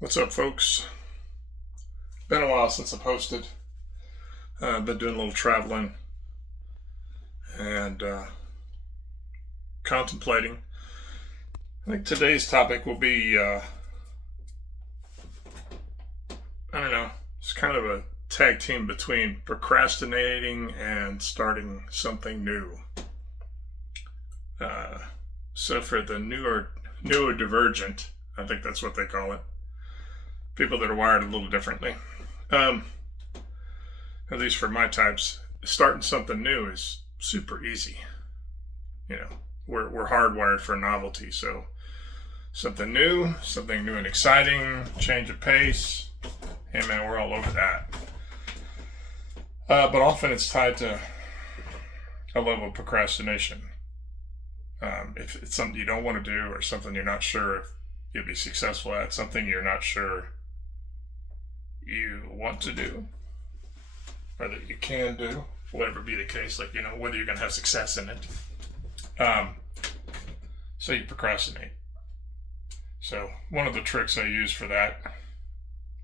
What's up, folks? Been a while since I posted. Been doing a little traveling and contemplating. I think today's topic will be, I don't know, it's kind of a tag team between procrastinating and starting something new. So for the neurodivergent, I think that's what they call it, people that are wired a little differently. At least for my types, starting something new is super easy. You know, we're hardwired for novelty, so something new and exciting, change of pace. Hey man, we're all over that. But often it's tied to a level of procrastination. If it's something you don't want to do, or something you're not sure if you'll be successful at, something you're not sure you want to do, or that you can do, whatever be the case, like, whether you're going to have success in it. So you procrastinate. So one of the tricks I use for that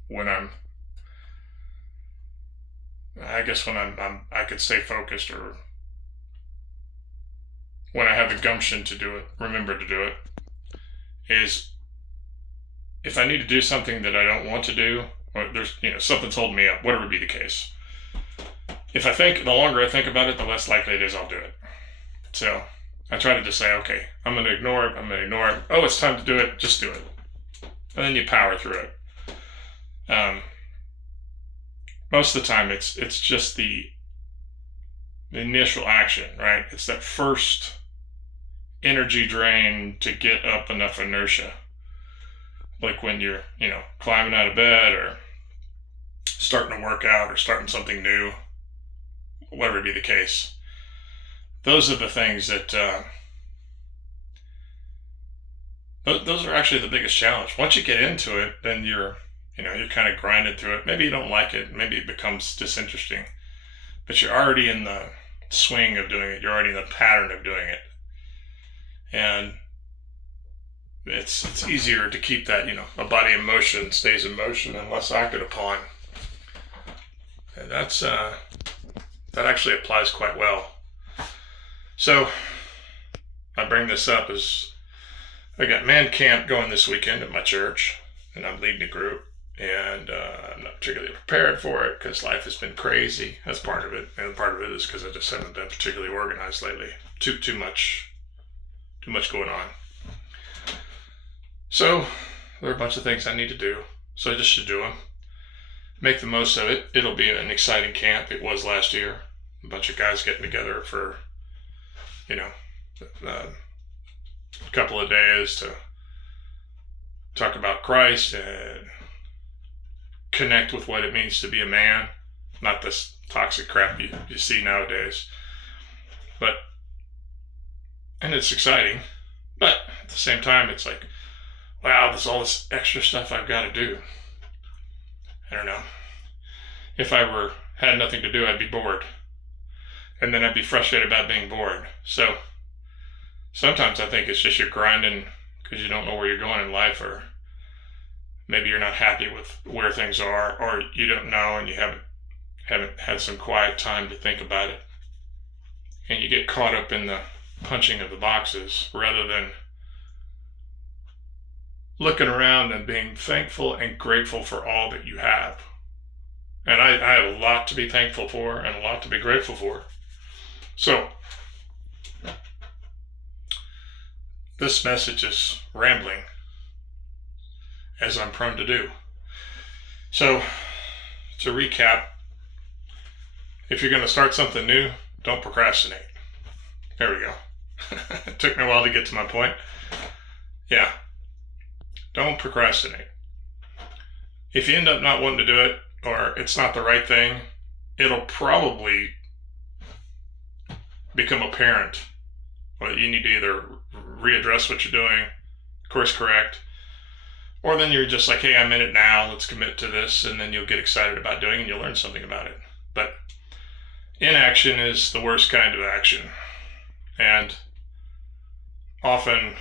when I could stay focused, or when I have the gumption to do it, remember to do it, is if I need to do something that I don't want to do, or there's, something's holding me up, whatever be the case. The longer I think about it, the less likely it is I'll do it. So I try to just say, okay, I'm going to ignore it. Oh, it's time to do it. Just do it. And then you power through it. Most of the time it's just the initial action, right? It's that first energy drain to get up enough inertia. Like when you're, climbing out of bed, or starting to work out, or starting something new, whatever be the case. Those are the things that, those are actually the biggest challenge. Once you get into it, then you're kind of grinding through it. Maybe you don't like it. Maybe it becomes disinteresting. But you're already in the swing of doing it. You're already in the pattern of doing it. And it's easier to keep that, a body in motion stays in motion and less acted upon. And that actually applies quite well. So I bring this up as I got man camp going this weekend at my church, and I'm leading a group, and I'm not particularly prepared for it because life has been crazy. That's part of it, and part of it is because I just haven't been particularly organized lately. Too much going on. So there are a bunch of things I need to do, so I just should do them. Make the most of it. It'll be an exciting camp. It was last year. A bunch of guys getting together for, a couple of days to talk about Christ and connect with what it means to be a man. Not this toxic crap you see nowadays. And it's exciting. But at the same time, it's like, wow, there's all this extra stuff I've got to do. I don't know. If I had nothing to do, I'd be bored. And then I'd be frustrated about being bored. So sometimes I think it's just you're grinding because you don't know where you're going in life, or maybe you're not happy with where things are, or you don't know and you haven't had some quiet time to think about it. And you get caught up in the punching of the boxes rather than looking around and being thankful and grateful for all that you have. And I have a lot to be thankful for and a lot to be grateful for. So this message is rambling, as I'm prone to do. So to recap, if you're going to start something new, don't procrastinate. There we go. It took me a while to get to my point. Yeah. Don't procrastinate. If you end up not wanting to do it, or it's not the right thing, it'll probably become apparent. Well, you need to either readdress what you're doing, course correct, or then you're just like, hey, I'm in it now, let's commit to this, and then you'll get excited about doing it and you'll learn something about it. But inaction is the worst kind of action. And often,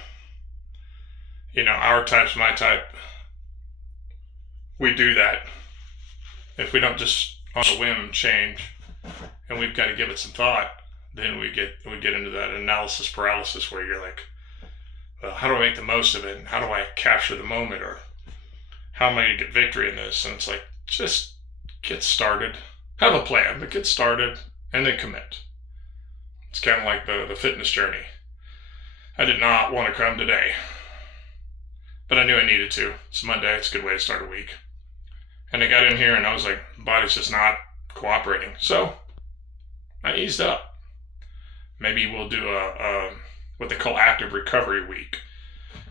our type's my type, we do that, if we don't just on a whim change, and we've got to give it some thought, then we get into that analysis paralysis where you're like, well, how do I make the most of it? How do I capture the moment? Or how am I going to get victory in this? And it's like, just get started. Have a plan, but get started and then commit. It's kind of like the fitness journey. I did not want to come today, but I knew I needed to. It's Monday. It's a good way to start a week. And I got in here and I was like, body's just not cooperating. So I eased up. Maybe we'll do a what they call active recovery week.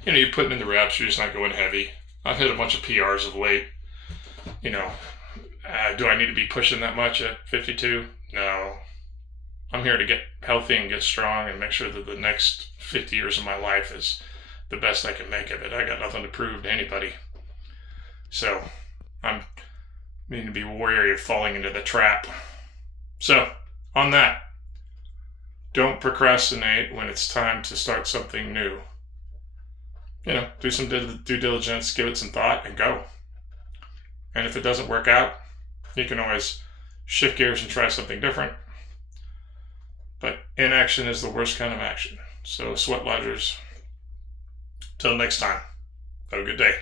You know, you're putting in the reps, you're just not going heavy. I've hit a bunch of PRs of late. You know, do I need to be pushing that much at 52? No. I'm here to get healthy and get strong and make sure that the next 50 years of my life is the best I can make of it. I got nothing to prove to anybody. So I'm need to be wary of falling into the trap. So on that, don't procrastinate when it's time to start something new. You know, do some due diligence, give it some thought, and go. And if it doesn't work out, you can always shift gears and try something different. But inaction is the worst kind of action. So, Sweatlodgers, till next time, have a good day.